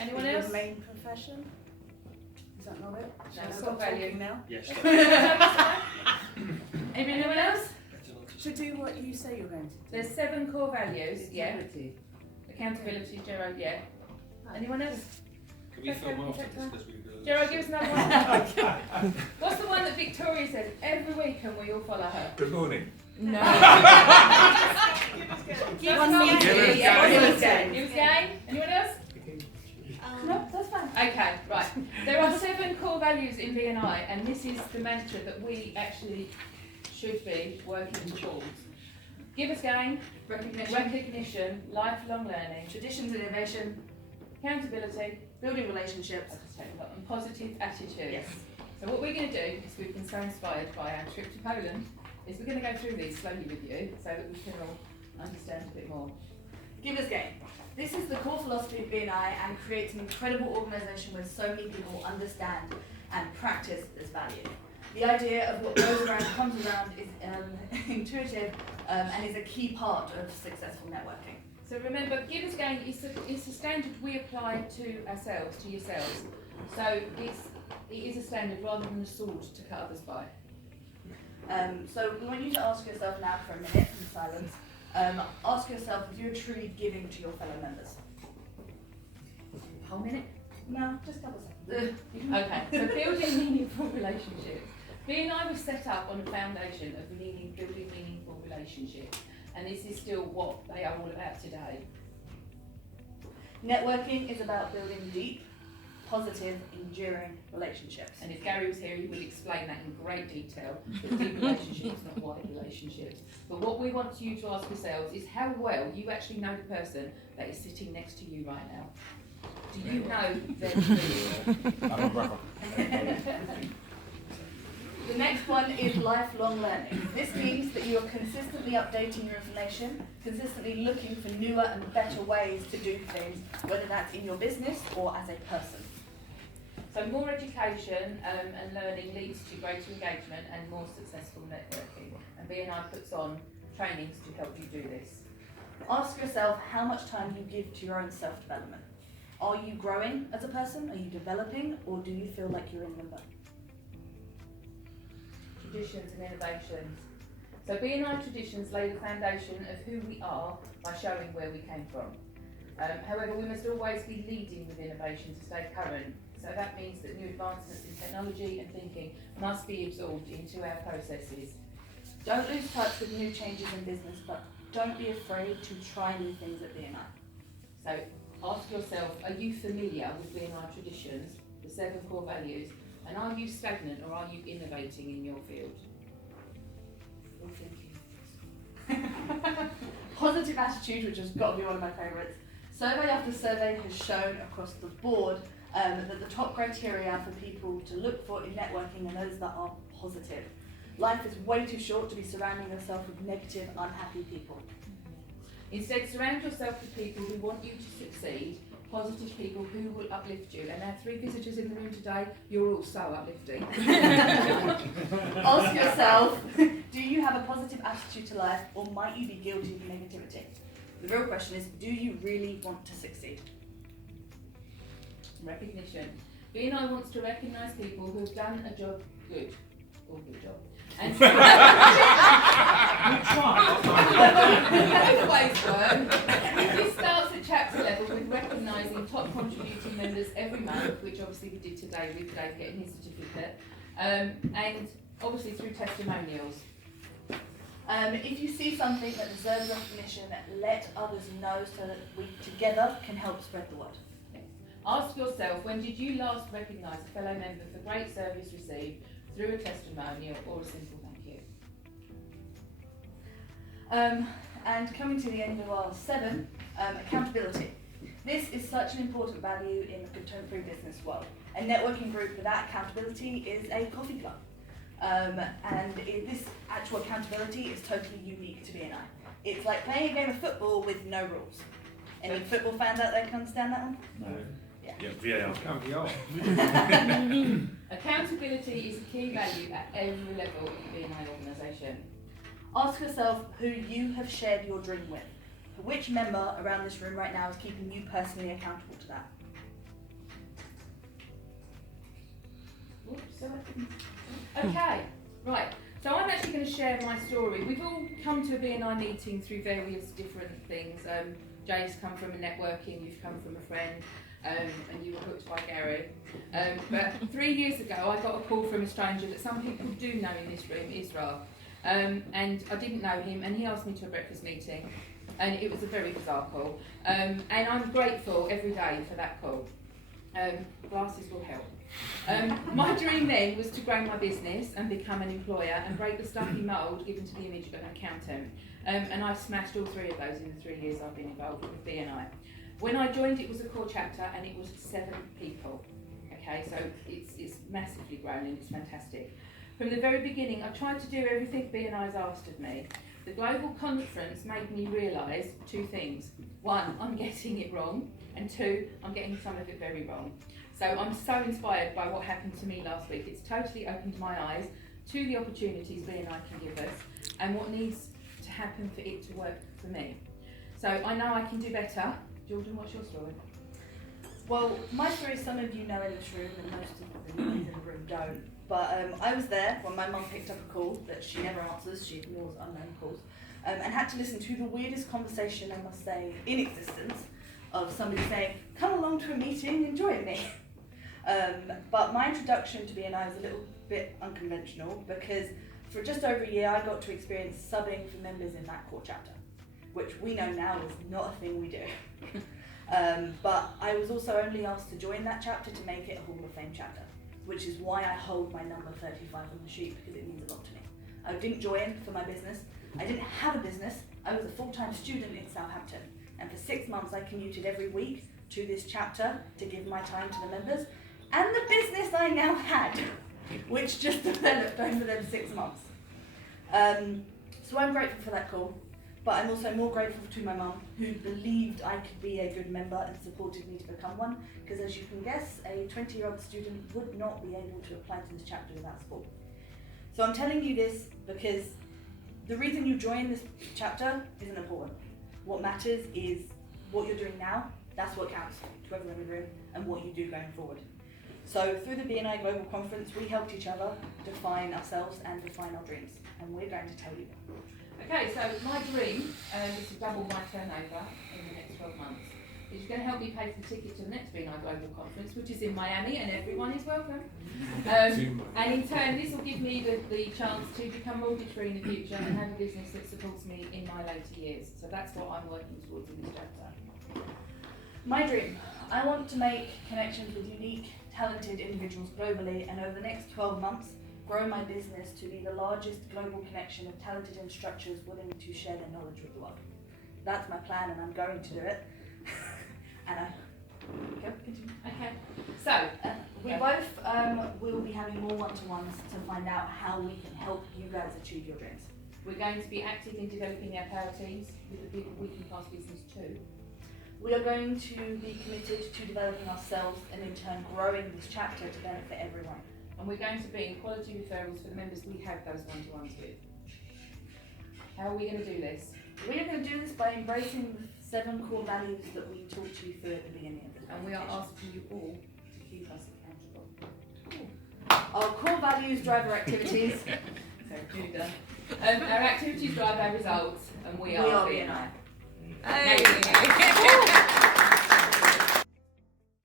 Anyone Your else? main profession? Is that not it? No, Shall I it's stop got value. talking now? Yes. Anyone else? To do what you say you're going to do. There's 7 core values. Yeah. Accountability, Gerard. Yeah. Anyone else? Can we film after this? Because we will. Gerard, give us another one. What's the one that Victoria says every week and we all follow her? Good morning. No. Give one meeting. Give us game. Give us game. Anyone else? No, that's fine. Okay, right. There are 7 core values in BNI, and this is the mantra that we actually should be working towards. Give us game, recognition, lifelong learning, Traditions and innovation, accountability, building relationships. and positive attitude. Yes. So what we're going to do, because we've been so inspired by our trip to Poland, is we're going to go through these slowly with you so that we can all understand a bit more. Give us game. This is the core philosophy of BNI and creates an incredible organisation where so many people understand and practice this value. The idea of what goes around comes around is intuitive and is a key part of successful networking. So remember, give us game is a standard we apply to ourselves, to yourselves. So it is a standard rather than a sword to cut others by. So we want you to ask yourself now for a minute in silence. Ask yourself if you're truly giving to your fellow members. Whole minute? No, just a couple seconds. Okay, so building meaningful relationships. BNI was set up on a foundation of building meaningful relationships, and this is still what they are all about today. Networking is about building deep, positive, enduring relationships. And if Gary was here, he would explain that in great detail. That deep relationships, not wide relationships. But what we want you to ask yourselves is how well you actually know the person that is sitting next to you right now. Do you know them really? The next one is lifelong learning. This means that you are consistently updating your information, consistently looking for newer and better ways to do things, whether that's in your business or as a person. So more education and learning leads to greater engagement and more successful networking. And BNI puts on trainings to help you do this. Ask yourself how much time you give to your own self-development. Are you growing as a person? Are you developing? Or do you feel like you're in limbo? Traditions and innovations. So BNI traditions lay the foundation of who we are by showing where we came from. However, we must always be leading with innovation to stay current. So that means that new advancements in technology and thinking must be absorbed into our processes. Don't lose touch with new changes in business, but don't be afraid to try new things at BNI. So ask yourself, are you familiar with BNI traditions, the 7 core values, and are you stagnant or are you innovating in your field? Still thinking. Positive attitude, which has got to be one of my favourites. Survey after survey has shown across the board that the top criteria for people to look for in networking are those that are positive. Life is way too short to be surrounding yourself with negative, unhappy people. Instead, surround yourself with people who want you to succeed, positive people who will uplift you. And our 3 visitors in the room today, you're all so uplifting. Ask yourself, do you have a positive attitude to life, or might you be guilty of negativity? The real question is, do you really want to succeed? Recognition. BNI wants to recognise people who have done a job good, or good job. And so always work. This starts at chapter level with recognising top contributing members every month, which obviously we did today with Dave getting his certificate, and obviously through testimonials. If you see something that deserves recognition, let others know so that we together can help spread the word. Ask yourself, when did you last recognise a fellow member for great service received through a testimonial or a simple thank you? And coming to the end of our 7, accountability. This is such an important value in the contemporary business world. A networking group without accountability is a coffee club. This actual accountability is totally unique to BNI. It's like playing a game of football with no rules. Any football fans out there can understand that one? No. Yeah. VAR. Accountability is a key value at every level of the BNI organisation. Ask yourself who you have shared your dream with. Which member around this room right now is keeping you personally accountable to that? Okay, right. So I'm actually going to share my story. We've all come to a BNI meeting through various different things. Jay's come from a networking, you've come from a friend, and you were hooked by Gary. But 3 years ago, I got a call from a stranger that some people do know in this room, Israel. And I didn't know him, and he asked me to a breakfast meeting. And it was a very bizarre call. And I'm grateful every day for that call. Glasses will help. My dream then was to grow my business and become an employer and break the stuffy mould given to the image of an accountant. And I've smashed all 3 of those in the 3 years I've been involved with BNI. When I joined, it was a core chapter and it was 7 people. Okay, so it's massively grown and it's fantastic. From the very beginning, I tried to do everything BNI's asked of me. The global conference made me realise 2 things. 1, I'm getting it wrong, and 2, I'm getting some of it very wrong. So I'm so inspired by what happened to me last week. It's totally opened my eyes to the opportunities BNI can give us and what needs to happen for it to work for me. So I know I can do better. Jordan, what's your story? Well, my story some of you know in this room and most of the ladies in the room don't. But I was there when my mum picked up a call that she never answers, she ignores unknown calls, and had to listen to the weirdest conversation, I must say, in existence, of somebody saying, come along to a meeting and join me. But my introduction to BNI is a little bit unconventional because for just over a year I got to experience subbing for members in that core chapter, which we know now is not a thing we do. But I was also only asked to join that chapter to make it a Hall of Fame chapter, which is why I hold my number 35 on the sheet because it means a lot to me. I didn't join for my business. I didn't have a business. I was a full-time student in Southampton, and for 6 months I commuted every week to this chapter to give my time to the members and the business I now had, which just developed over those 6 months. So I'm grateful for that call, but I'm also more grateful to my mum, who believed I could be a good member and supported me to become one, because as you can guess, a 20-year-old student would not be able to apply to this chapter without support. So I'm telling you this because the reason you join this chapter isn't important. What matters is what you're doing now. That's what counts to everyone in the room, and what you do going forward. So through the BNI Global Conference, we helped each other define ourselves and define our dreams, and we're going to tell you. Okay, so my dream is to double my turnover in the next 12 months. It's going to help me pay for the ticket to the next BNI Global Conference, which is in Miami, and everyone is welcome. And in turn, this will give me the chance to become mortgage-free in the future and have a business that supports me in my later years. So that's what I'm working towards in this chapter. My dream. I want to make connections with unique, talented individuals globally, and over the next 12 months, grow my business to be the largest global connection of talented instructors willing to share their knowledge with the world. That's my plan, and I'm going to do it. Continue. Okay, so we both will be having more one-to-ones to find out how we can help you guys achieve your dreams. we're going to be active in developing our power teams with the people we can pass business to. We are going to be committed to developing ourselves and in turn growing this chapter to benefit everyone. And we're going to be in quality referrals for the members we have those one-to-ones with. How are we going to do this? We are going to do this by embracing the 7 core values that we talked you through at the beginning of this And we are presentation. asking you all to keep us accountable. Our core values drive our activities. So, Judah. Our activities drive our results, and we are BNI. Hey.